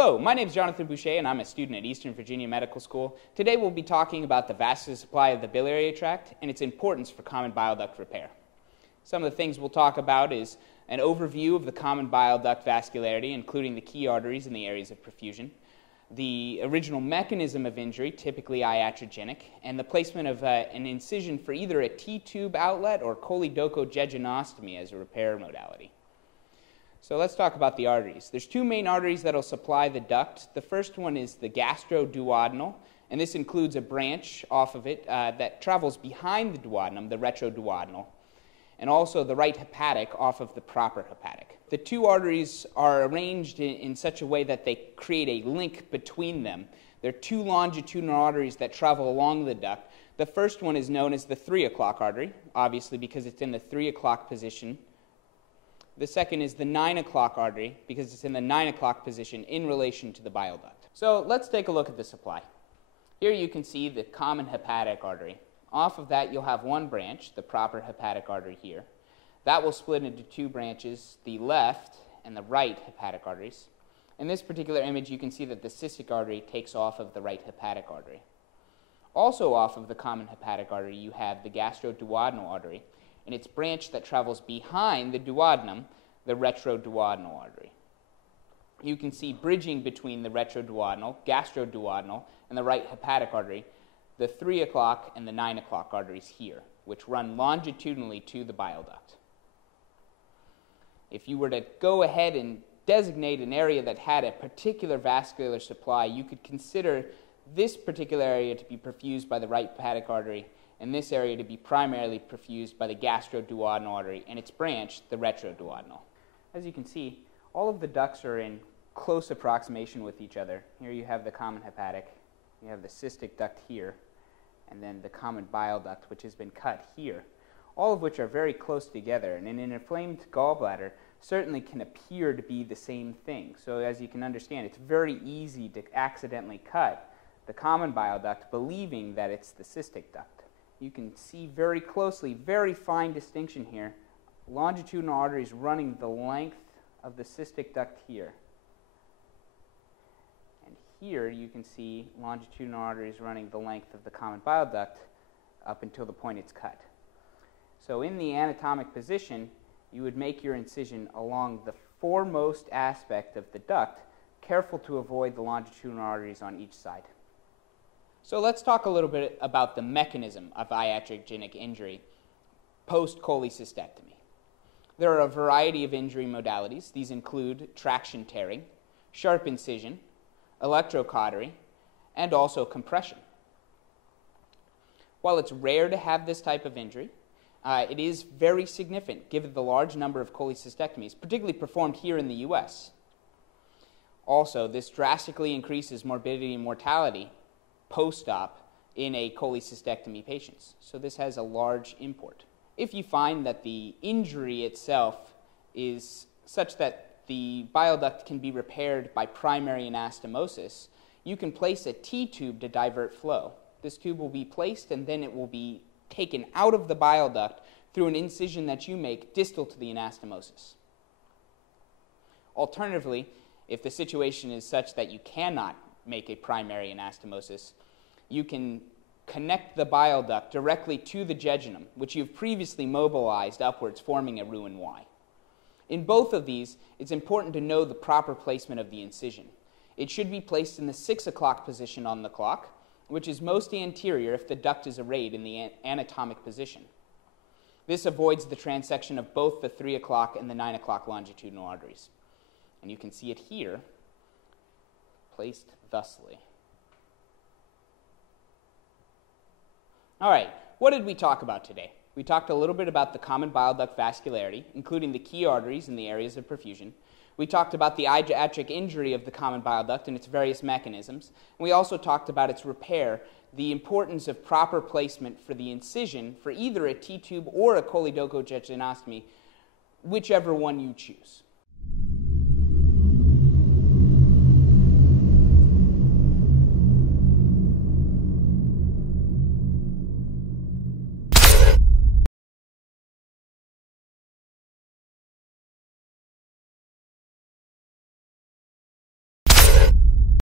Hello, my name is Jonathan Boucher and I'm a student at Eastern Virginia Medical School. Today we'll be talking about the vascular supply of the biliary tract and its importance for common bile duct repair. Some of the things we'll talk about is an overview of the common bile duct vascularity, including the key arteries and the areas of perfusion, the original mechanism of injury, typically iatrogenic, and the placement of an incision for either a T-tube outlet or choledocojejunectomy as a repair modality. So let's talk about the arteries. There's two main arteries that will supply the duct. The first one is the gastroduodenal, and this includes a branch off of it that travels behind the duodenum, the retroduodenal, and also the right hepatic off of the proper hepatic. The two arteries are arranged in such a way that they create a link between them. They're two longitudinal arteries that travel along the duct. The first one is known as the 3 o'clock artery, obviously because it's in the 3 o'clock position. The second is the 9 o'clock artery because it's in the 9 o'clock position in relation to the bile duct. So let's take a look at the supply. Here you can see the common hepatic artery. Off of that you'll have one branch, the proper hepatic artery here. That will split into two branches, the left and the right hepatic arteries. In this particular image you can see that the cystic artery takes off of the right hepatic artery. Also off of the common hepatic artery you have the gastroduodenal artery, and its branch that travels behind the duodenum, the retroduodenal artery. You can see bridging between the retroduodenal, gastroduodenal, and the right hepatic artery, the 3 o'clock and the 9 o'clock arteries here, which run longitudinally to the bile duct. If you were to go ahead and designate an area that had a particular vascular supply, you could consider this particular area to be perfused by the right hepatic artery and this area to be primarily perfused by the gastroduodenal artery and its branch, the retroduodenal. As you can see, all of the ducts are in close approximation with each other. Here you have the common hepatic, you have the cystic duct here, and then the common bile duct, which has been cut here, all of which are very close together. And an inflamed gallbladder certainly can appear to be the same thing. So as you can understand, it's very easy to accidentally cut the common bile duct believing that it's the cystic duct. You can see very closely, very fine distinction here, longitudinal arteries running the length of the cystic duct here. And here you can see longitudinal arteries running the length of the common bile duct up until the point it's cut. So in the anatomic position, you would make your incision along the foremost aspect of the duct, careful to avoid the longitudinal arteries on each side. So let's talk a little bit about the mechanism of iatrogenic injury post-cholecystectomy. There are a variety of injury modalities. These include traction tearing, sharp incision, electrocautery, and also compression. While it's rare to have this type of injury, it is very significant given the large number of cholecystectomies, particularly performed here in the U.S. Also, this drastically increases morbidity and mortality post-op in a cholecystectomy patients. So this has a large import. If you find that the injury itself is such that the bile duct can be repaired by primary anastomosis, you can place a T-tube to divert flow. This tube will be placed and then it will be taken out of the bile duct through an incision that you make distal to the anastomosis. Alternatively, if the situation is such that you cannot make a primary anastomosis, you can connect the bile duct directly to the jejunum, which you've previously mobilized upwards, forming a Roux-en-Y. In both of these, it's important to know the proper placement of the incision. It should be placed in the 6 o'clock position on the clock, which is most anterior if the duct is arrayed in the anatomic position. This avoids the transection of both the 3 o'clock and the 9 o'clock longitudinal arteries. And you can see it here, placed thusly. All right, what did we talk about today? We talked a little bit about the common bile duct vascularity, including the key arteries and the areas of perfusion. We talked about the iatric injury of the common bile duct and its various mechanisms. And we also talked about its repair, the importance of proper placement for the incision for either a T-tube or a choledocojejunectomy, whichever one you choose.